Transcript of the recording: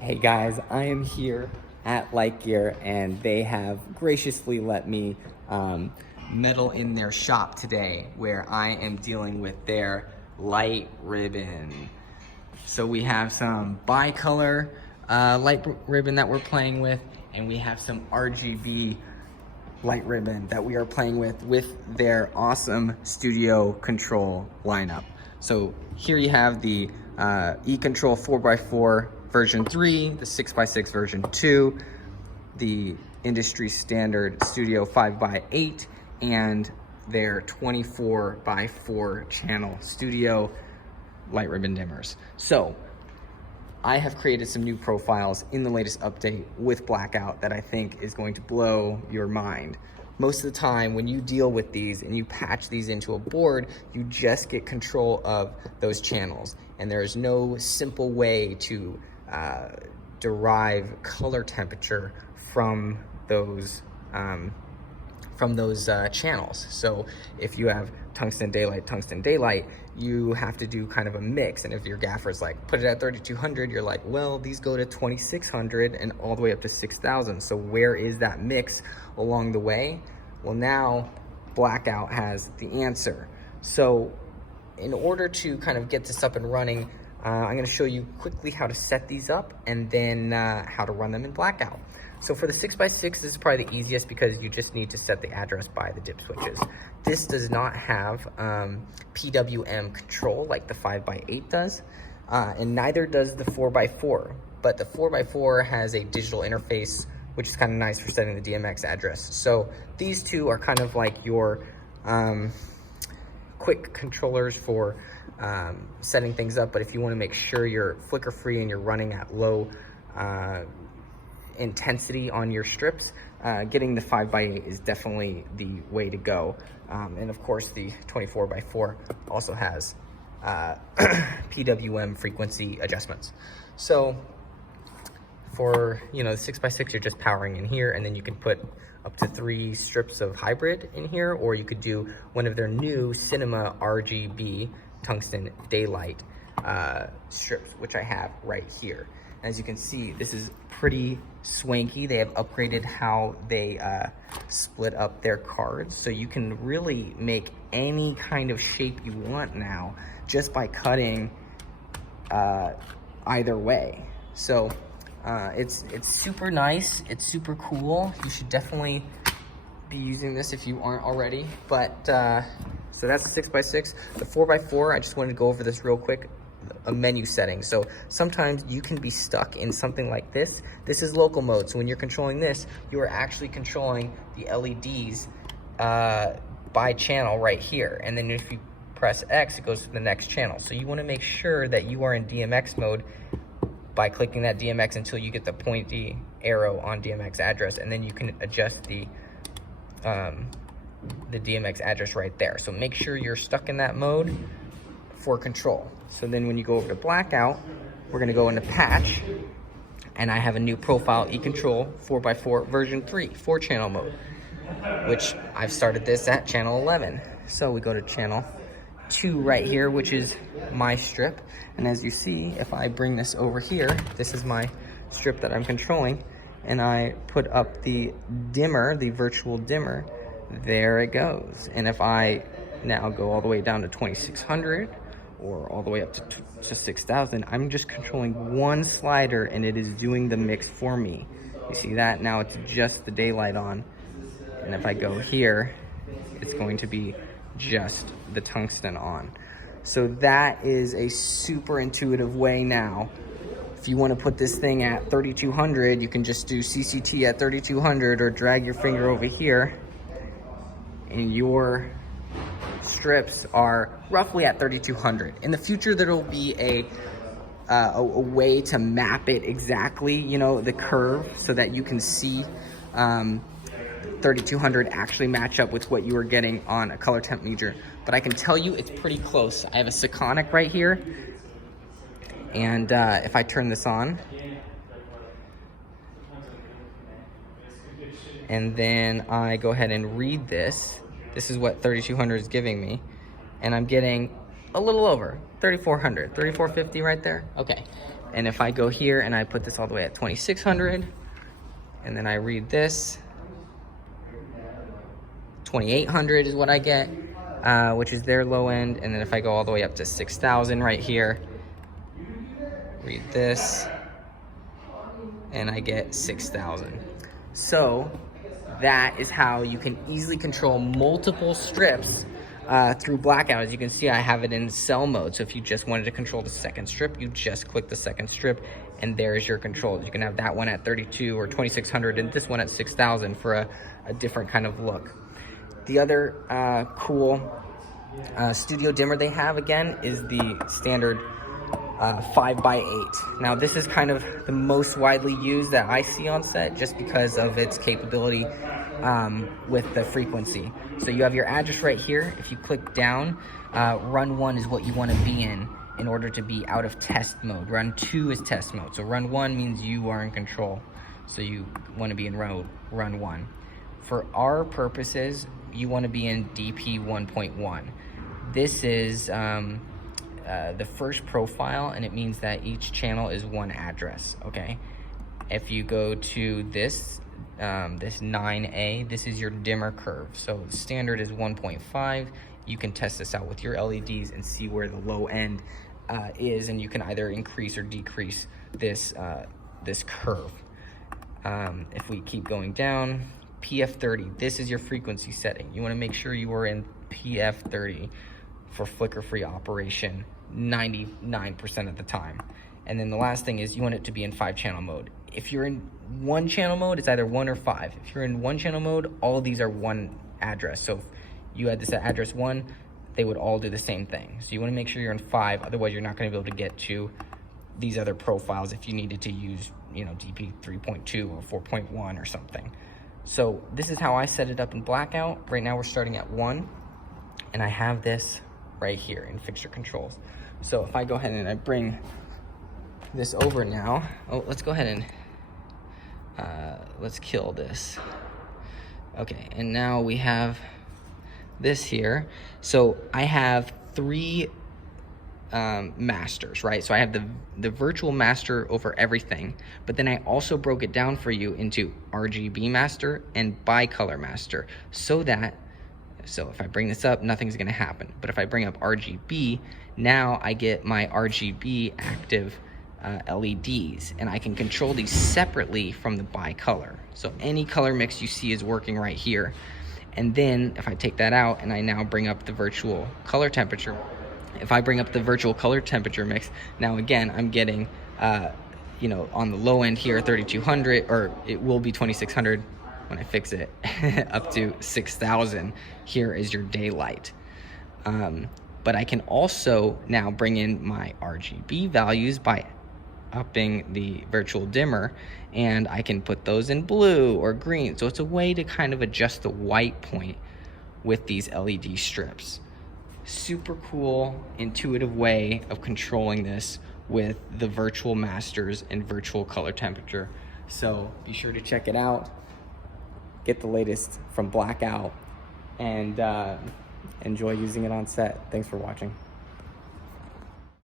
Hey guys, I am here at Light Gear and they have graciously let me meddle in their shop today where I am dealing with their light ribbon. So we have some bicolor light ribbon that we're playing with, and we have some RGB light ribbon that we are playing with their awesome studio control lineup. So here you have the E-Control 4x4 version 3, the 6x6 version 2, the industry standard Studio 5x8, and their 24x4 channel studio light ribbon dimmers. So I have created some new profiles in the latest update with Blackout that I think is going to blow your mind. Most of the time when you deal with these and you patch these into a board, you just get control of those channels. And there is no simple way to derive color temperature from those channels. So if you have tungsten daylight, you have to do kind of a mix. And if your gaffer's like, put it at 3200, you're like, well, these go to 2600 and all the way up to 6000. So where is that mix along the way? Well, now Blackout has the answer. So in order to kind of get this up and running, I'm gonna show you quickly how to set these up and then how to run them in Blackout. So for the 6x6, this is probably the easiest because you just need to set the address by the dip switches. This does not have PWM control like the 5x8 does, and neither does the 4x4. But the 4x4 has a digital interface, which is kind of nice for setting the DMX address. So these two are kind of like your quick controllers for setting things up. But if you want to make sure you're flicker free and you're running at low intensity on your strips, getting the 5x8 is definitely the way to go. And of course the 24x4 also has PWM frequency adjustments. So for the 6x6, you're just powering in here, and then you can put up to 3 strips of hybrid in here, or you could do one of their new Cinema RGB tungsten daylight strips, which I have right here. As you can see, this is pretty swanky. They have upgraded how they split up their cards, so you can really make any kind of shape you want now just by cutting either way. So it's super nice, it's super cool. You should definitely be using this if you aren't already. But so that's the 6x6. The 4x4, I just wanted to go over this real quick. A menu setting. So sometimes you can be stuck in something like this. This is local mode. So when you're controlling this, you are actually controlling the LEDs by channel right here. And then if you press X, it goes to the next channel. So you want to make sure that you are in DMX mode by clicking that DMX until you get the pointy arrow on DMX address, and then you can adjust the DMX address right there. So make sure you're stuck in that mode for control. So then when you go over to Blackout, we're gonna go into patch, and I have a new profile, E-Control 4x4 version 3, 4-channel mode, which I've started this at channel 11. So we go to channel 2 right here, which is my strip. And as you see, if I bring this over here, this is my strip that I'm controlling, and I put up the dimmer, the virtual dimmer, there it goes. And if I now go all the way down to 2600, or all the way up to 6000, I'm just controlling one slider and it is doing the mix for me. You see that? Now it's just the daylight on. And if I go here, it's going to be just the tungsten on. So that is a super intuitive way now. If you want to put this thing at 3200, you can just do CCT at 3200 or drag your finger over here, and your strips are roughly at 3200. In the future, there will be a way to map it exactly, the curve, so that you can see 3200 actually match up with what you are getting on a color temp meter. But I can tell you it's pretty close. I have a Seconic right here, and if I turn this on, and then I go ahead and read this, this is what 3200 is giving me, and I'm getting a little over 3,400, 3,450 right there. Okay. And if I go here and I put this all the way at 2,600, and then I read this, 2,800 is what I get, which is their low end. And then if I go all the way up to 6,000 right here, read this, and I get 6,000. So that is how you can easily control multiple strips through Blackout. As you can see, I have it in cell mode. So if you just wanted to control the second strip, you just click the second strip, and there's your controls. You can have that one at 32 or 2,600 and this one at 6,000 for a different kind of look. The other cool studio dimmer they have, again, is the standard 5x8. Now this is kind of the most widely used that I see on set, just because of its capability with the frequency. So you have your address right here. If you click down, run 1 is what you want to be in order to be out of test mode. Run 2 is test mode. So run 1 means you are in control. So you want to be in run 1. For our purposes, you want to be in DP 1.1. This is the first profile, and it means that each channel is one address, okay? If you go to this 9A, this is your dimmer curve. So the standard is 1.5. You can test this out with your LEDs and see where the low end is, and you can either increase or decrease this curve. If we keep going down, PF30, this is your frequency setting. You want to make sure you are in PF30 for flicker-free operation 99% of the time. And then the last thing is you want it to be in 5-channel mode. If you're in 1-channel mode, it's either 1 or 5. If you're in 1-channel mode, all of these are one address. So if you had this at address 1, they would all do the same thing. So you want to make sure you're in 5, otherwise you're not going to be able to get to these other profiles if you needed to use, you know, DP 3.2 or 4.1 or something. So this is how I set it up in Blackout. Right now we're starting at 1, and I have this right here in fixture controls. So if I go ahead and I bring this over now, let's go ahead and let's kill this. Okay, and now we have this here. So I have 3 masters, right? So I have the virtual master over everything, but then I also broke it down for you into RGB master and bicolor master, so if I bring this up, nothing's gonna happen. But if I bring up RGB, now I get my RGB active LEDs, and I can control these separately from the bicolor. So any color mix you see is working right here. And then if I take that out and I now bring up the virtual color temperature, if I bring up the virtual color temperature mix, now again, I'm getting, you know, on the low end here, 3,200, or it will be 2,600 when I fix it, up to 6,000. Here is your daylight. But I can also now bring in my RGB values by upping the virtual dimmer, and I can put those in blue or green. So it's a way to kind of adjust the white point with these LED strips. Super cool, intuitive way of controlling this with the virtual masters and virtual color temperature. So be sure to check it out. Get the latest from Blackout, and enjoy using it on set. Thanks for watching.